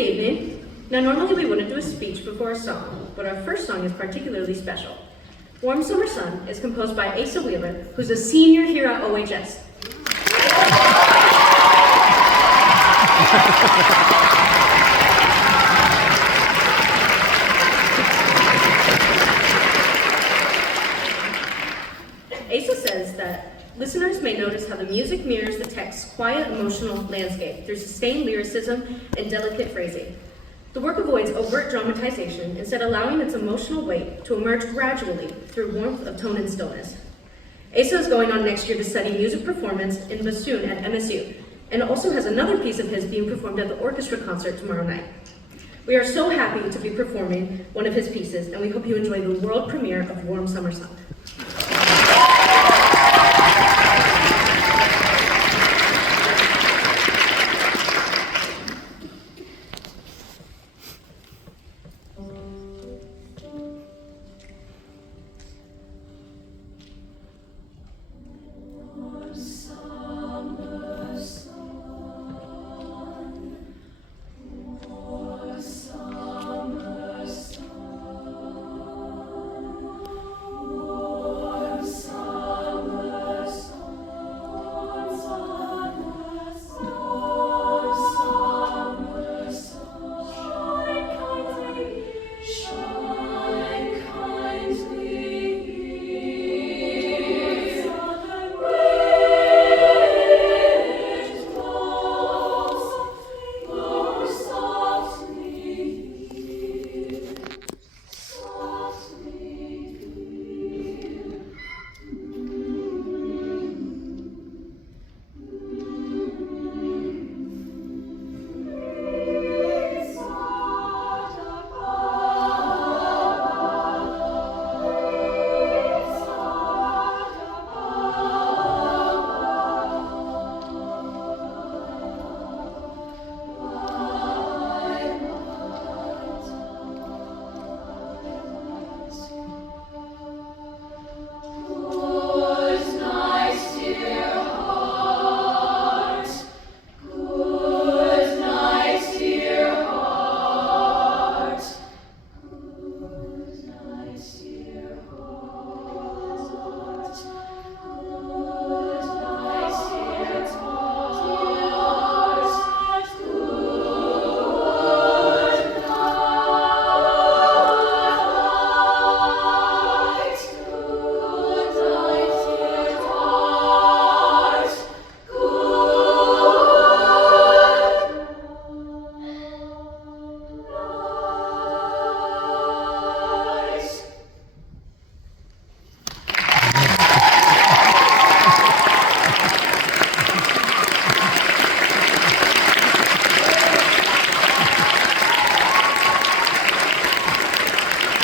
evening. Now normally we wouldn't do a speech before a song, but our first song is particularly special. Warm Summer Sun is composed by Asa Wheeler, who's a senior here at OHS. Asa says that listeners may notice how the music mirrors the text's quiet, emotional landscape through sustained lyricism and delicate phrasing. The work avoids overt dramatization, instead allowing its emotional weight to emerge gradually through warmth of tone and stillness. Asa is going on next year to study music performance in bassoon at MSU, and also has another piece of his being performed at the orchestra concert tomorrow night. We are so happy to be performing one of his pieces, and we hope you enjoy the world premiere of Warm Summer Sun.